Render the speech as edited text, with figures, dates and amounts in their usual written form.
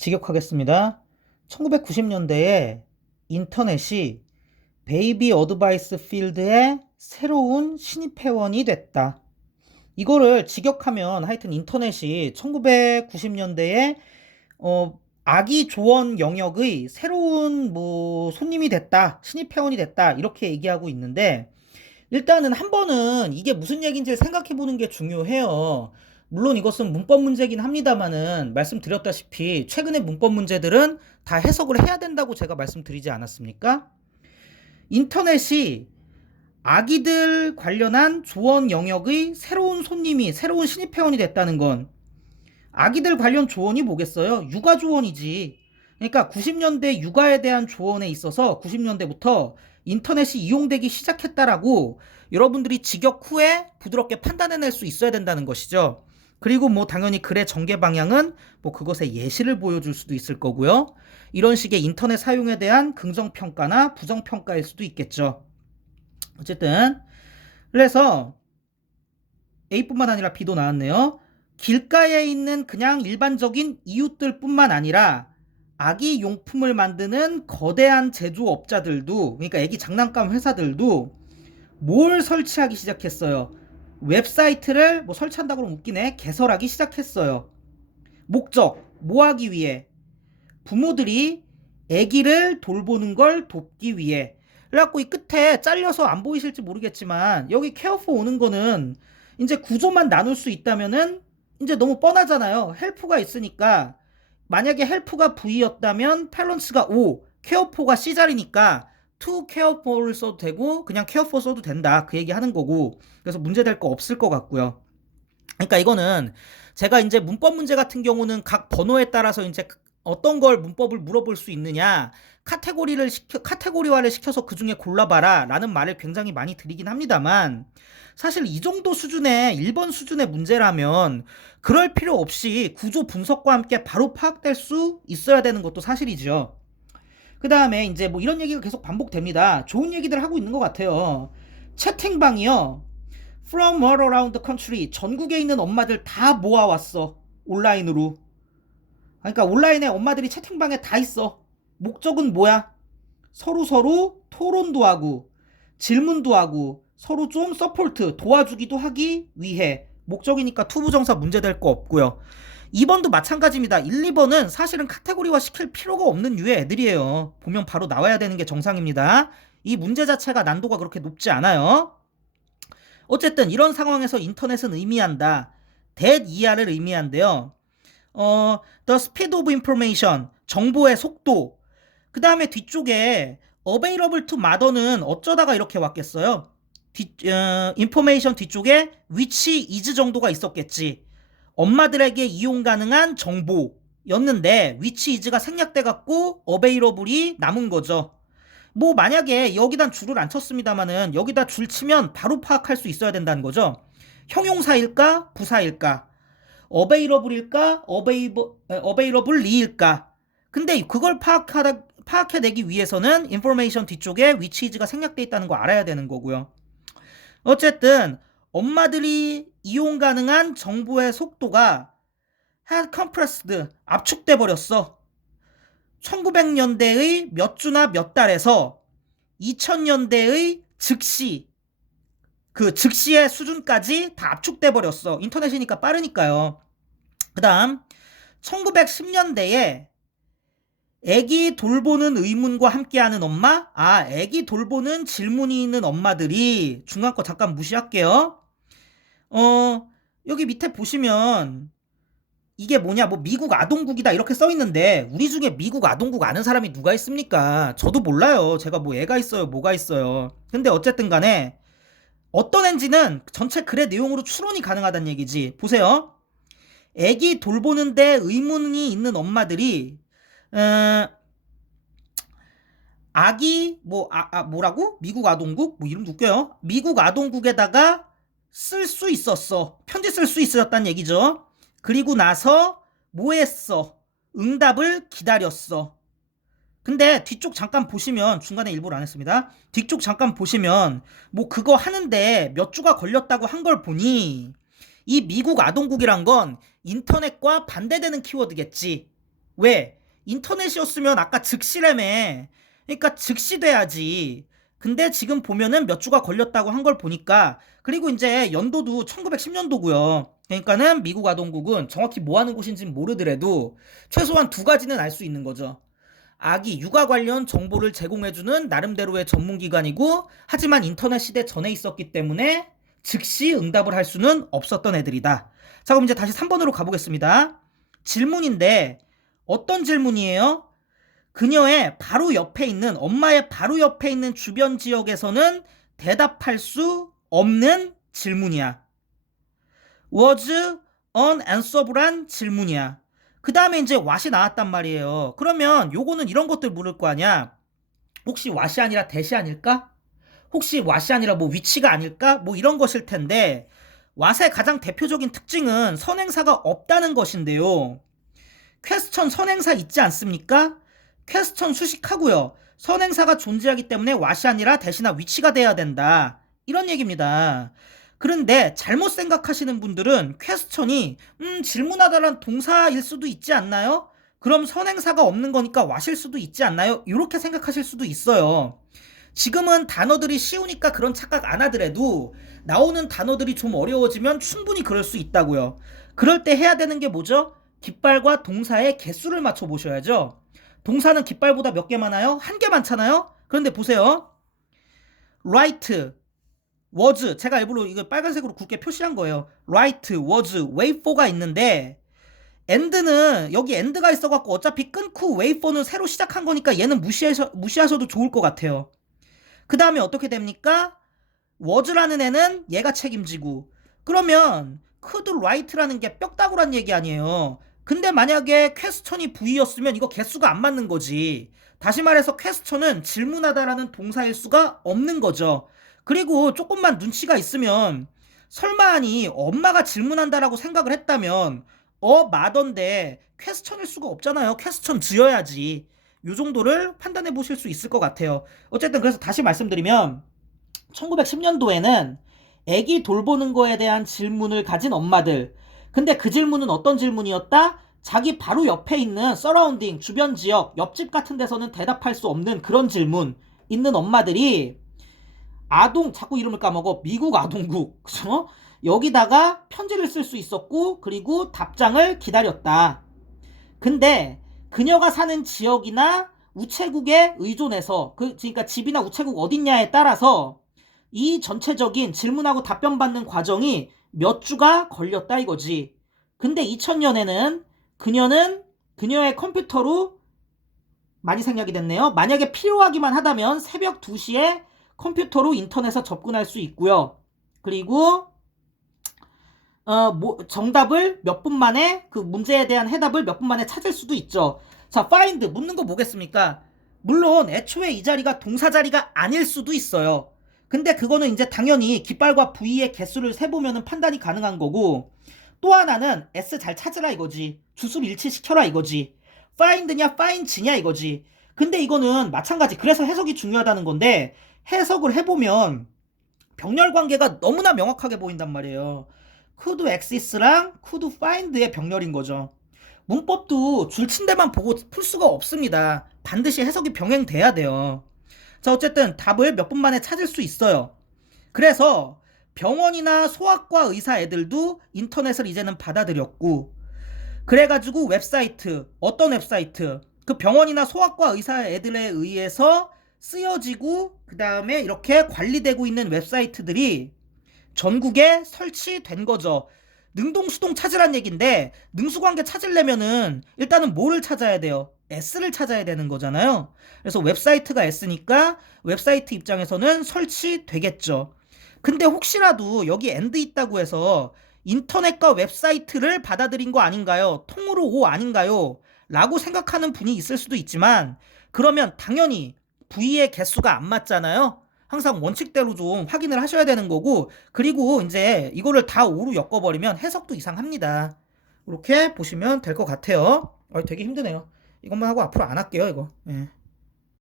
직역하겠습니다. 1990년대에 인터넷이 베이비 어드바이스 필드의 새로운 신입 회원이 됐다. 이거를 직역하면 하여튼 인터넷이 1990년대에 아기 조언 영역의 새로운 손님이 됐다, 신입 회원이 됐다 이렇게 얘기하고 있는데, 일단은 한 번은 이게 무슨 얘기인지 생각해 보는 게 중요해요. 물론 이것은 문법 문제긴 합니다만은 말씀드렸다시피 최근의 문법 문제들은 다 해석을 해야 된다고 제가 말씀드리지 않았습니까? 인터넷이 아기들 관련한 조언 영역의 새로운 손님이, 새로운 신입 회원이 됐다는 건 아기들 관련 조언이 뭐겠어요? 육아 조언이지. 그러니까 90년대 육아에 대한 조언에 있어서 90년대부터 인터넷이 이용되기 시작했다라고 여러분들이 직역 후에 부드럽게 판단해낼 수 있어야 된다는 것이죠. 그리고 당연히 글의 전개 방향은 그것의 예시를 보여줄 수도 있을 거고요. 이런 식의 인터넷 사용에 대한 긍정평가나 부정평가일 수도 있겠죠. 어쨌든 그래서 A뿐만 아니라 B도 나왔네요. 길가에 있는 그냥 일반적인 이웃들 뿐만 아니라 아기 용품을 만드는 거대한 제조업자들도, 그러니까 애기 장난감 회사들도 뭘 설치하기 시작했어요. 웹사이트를 설치한다고 그러면 웃기네. 개설하기 시작했어요. 목적, 뭐 하기 위해? 부모들이 애기를 돌보는 걸 돕기 위해. 그래갖고 이 끝에 잘려서 안 보이실지 모르겠지만 여기 케어포 오는 거는 이제 구조만 나눌 수 있다면은 이제 너무 뻔하잖아요. 헬프가 있으니까 만약에 헬프가 V였다면 밸런스가 O, 케어포가 C자리니까 to 케어포를 써도 되고 그냥 케어포 써도 된다. 그 얘기 하는 거고. 그래서 문제될 거 없을 것 같고요. 그러니까 이거는 제가 이제 문법 문제 같은 경우는 각 번호에 따라서 이제 어떤 걸 문법을 물어볼 수 있느냐, 카테고리화를 시켜서 그 중에 골라봐라 라는 말을 굉장히 많이 드리긴 합니다만, 사실 이 정도 수준의 1번 수준의 문제라면 그럴 필요 없이 구조 분석과 함께 바로 파악될 수 있어야 되는 것도 사실이죠. 그 다음에 이제 이런 얘기가 계속 반복됩니다. 좋은 얘기들 하고 있는 것 같아요. 채팅방이요, From all around the country, 전국에 있는 엄마들 다 모아왔어. 온라인으로. 그러니까 온라인에 엄마들이 채팅방에 다 있어. 목적은 뭐야? 서로 토론도 하고 질문도 하고 서로 좀 서포트 도와주기도 하기 위해. 목적이니까 투부정사 문제될 거 없고요. 2번도 마찬가지입니다. 1, 2번은 사실은 카테고리화 시킬 필요가 없는 유의 애들이에요. 보면 바로 나와야 되는 게 정상입니다. 이 문제 자체가 난도가 그렇게 높지 않아요. 어쨌든 이런 상황에서 인터넷은 의미한다. that 이하를 의미한대요. the speed of information, 정보의 속도. 그 다음에 뒤쪽에 available to mother는 어쩌다가 이렇게 왔겠어요? information 뒤쪽에 which is 정도가 있었겠지. 엄마들에게 이용 가능한 정보였는데 which is가 생략돼 갖고 available이 남은 거죠. 만약에 여기다 줄을 안 쳤습니다만은 여기다 줄 치면 바로 파악할 수 있어야 된다는 거죠. 형용사일까? 부사일까? available일까? available일까? 근데 그걸 파악해내기 위해서는 information 뒤쪽에 which is가 생략돼 있다는 거 알아야 되는 거고요. 어쨌든 엄마들이 이용 가능한 정보의 속도가 had compressed, 압축돼 버렸어. 1900년대의 몇 주나 몇 달에서 2000년대의 즉시의 수준까지 다 압축돼 버렸어. 인터넷이니까 빠르니까요. 그 다음 1910년대에 애기 돌보는 의문과 함께하는 엄마. 애기 돌보는 질문이 있는 엄마들이, 중간 거 잠깐 무시할게요. 여기 밑에 보시면 이게 뭐냐, 미국 아동국이다 이렇게 써 있는데 우리 중에 미국 아동국 아는 사람이 누가 있습니까? 저도 몰라요. 제가 애가 있어요, 뭐가 있어요. 근데 어쨌든 간에 어떤 앤지는 전체 글의 내용으로 추론이 가능하다는 얘기지. 보세요. 애기 돌보는데 의문이 있는 엄마들이 아기 뭐라고? 미국 아동국? 이름 웃겨요. 미국 아동국에다가 쓸 수 있었어. 편지 쓸 수 있었단 얘기죠. 그리고 나서 뭐 했어? 응답을 기다렸어. 근데 뒤쪽 잠깐 보시면, 중간에 일부러 안 했습니다. 뒤쪽 잠깐 보시면 그거 하는데 몇 주가 걸렸다고 한 걸 보니 이 미국 아동국이란 건 인터넷과 반대되는 키워드겠지. 왜? 인터넷이었으면 아까 즉시라며. 그러니까 즉시돼야지. 근데 지금 보면은 몇 주가 걸렸다고 한 걸 보니까, 그리고 이제 연도도 1910년도고요. 그러니까는 미국 아동국은 정확히 뭐 하는 곳인지는 모르더라도 최소한 두 가지는 알 수 있는 거죠. 아기 육아 관련 정보를 제공해주는 나름대로의 전문기관이고, 하지만 인터넷 시대 전에 있었기 때문에 즉시 응답을 할 수는 없었던 애들이다. 자, 그럼 이제 다시 3번으로 가보겠습니다. 질문인데 어떤 질문이에요? 그녀의 바로 옆에 있는, 엄마의 바로 옆에 있는 주변 지역에서는 대답할 수 없는 질문이야. was unanswerable한 질문이야. 그 다음에 이제 what이 나왔단 말이에요. 그러면 요거는 이런 것들 물을 거 아니야. 혹시 what이 아니라 that이 아닐까? 혹시 what이 아니라 뭐 which가 아닐까? 뭐 이런 것일 텐데, what의 가장 대표적인 특징은 선행사가 없다는 것인데요. 퀘스천 선행사 있지 않습니까? 퀘스천 수식하고요. 선행사가 존재하기 때문에 what이 아니라 that이나 which가 돼야 된다. 이런 얘기입니다. 그런데 잘못 생각하시는 분들은 퀘스천이 질문하다란 동사일 수도 있지 않나요? 그럼 선행사가 없는 거니까 what일 수도 있지 않나요? 이렇게 생각하실 수도 있어요. 지금은 단어들이 쉬우니까 그런 착각 안 하더라도 나오는 단어들이 좀 어려워지면 충분히 그럴 수 있다고요. 그럴 때 해야 되는 게 뭐죠? 깃발과 동사의 개수를 맞춰 보셔야죠. 동사는 깃발보다 몇 개 많아요? 한 개 많잖아요? 그런데 보세요. write, was, 제가 일부러 이거 빨간색으로 굵게 표시한 거예요. write, was, wait for가 있는데 end는 여기 end가 있어갖고 어차피 끊고 wait for는 새로 시작한 거니까 얘는 무시하셔도 좋을 것 같아요. 그 다음에 어떻게 됩니까? was라는 애는 얘가 책임지고, 그러면 could write라는 게 뼈다구란 얘기 아니에요. 근데 만약에 퀘스천이 V였으면 이거 개수가 안 맞는 거지. 다시 말해서 퀘스천은 질문하다라는 동사일 수가 없는 거죠. 그리고 조금만 눈치가 있으면 설마하니 엄마가 질문한다라고 생각을 했다면 마던데 퀘스천일 수가 없잖아요. 퀘스천 지어야지. 요 정도를 판단해 보실 수 있을 것 같아요. 어쨌든 그래서 다시 말씀드리면 1910년도에는 애기 돌보는 거에 대한 질문을 가진 엄마들. 근데 그 질문은 어떤 질문이었다? 자기 바로 옆에 있는 서라운딩, 주변 지역, 옆집 같은 데서는 대답할 수 없는 그런 질문 있는 엄마들이 자꾸 이름을 까먹어. 미국 아동국. 그죠? 여기다가 편지를 쓸 수 있었고, 그리고 답장을 기다렸다. 근데 그녀가 사는 지역이나 우체국에 의존해서, 그러니까 집이나 우체국 어딨냐에 따라서 이 전체적인 질문하고 답변 받는 과정이 몇 주가 걸렸다 이거지. 근데 2000년에는 그녀는 그녀의 컴퓨터로 많이 생략이 됐네요. 만약에 필요하기만 하다면 새벽 2시에 컴퓨터로 인터넷에 접근할 수 있고요. 그리고 정답을 몇 분 만에, 그 문제에 대한 해답을 몇 분 만에 찾을 수도 있죠. 자, find 묻는 거 뭐겠습니까? 물론 애초에 이 자리가 동사 자리가 아닐 수도 있어요. 근데 그거는 이제 당연히 깃발과 V의 개수를 세보면은 판단이 가능한 거고, 또 하나는 S 잘 찾으라 이거지. 주수를 일치시켜라 이거지. find냐 find냐 이거지. 근데 이거는 마찬가지. 그래서 해석이 중요하다는 건데, 해석을 해보면 병렬 관계가 너무나 명확하게 보인단 말이에요. could access랑 could find의 병렬인 거죠. 문법도 줄친데만 보고 풀 수가 없습니다. 반드시 해석이 병행돼야 돼요. 자, 어쨌든 답을 몇 분 만에 찾을 수 있어요. 그래서 병원이나 소아과 의사 애들도 인터넷을 이제는 받아들였고, 그래가지고 웹사이트, 어떤 웹사이트, 그 병원이나 소아과 의사 애들에 의해서 쓰여지고 그 다음에 이렇게 관리되고 있는 웹사이트들이 전국에 설치된 거죠. 능동수동 찾으란 얘기인데, 능수관계 찾으려면은 일단은 뭐를 찾아야 돼요? S를 찾아야 되는 거잖아요. 그래서 웹사이트가 S니까 웹사이트 입장에서는 설치되겠죠. 근데 혹시라도 여기 and 있다고 해서 인터넷과 웹사이트를 받아들인 거 아닌가요? 통으로 O 아닌가요? 라고 생각하는 분이 있을 수도 있지만, 그러면 당연히 V의 개수가 안 맞잖아요. 항상 원칙대로 좀 확인을 하셔야 되는 거고, 그리고 이제 이거를 다 O로 엮어버리면 해석도 이상합니다. 이렇게 보시면 될 것 같아요. 되게 힘드네요. 이것만 하고 앞으로 안 할게요, 이거. 예.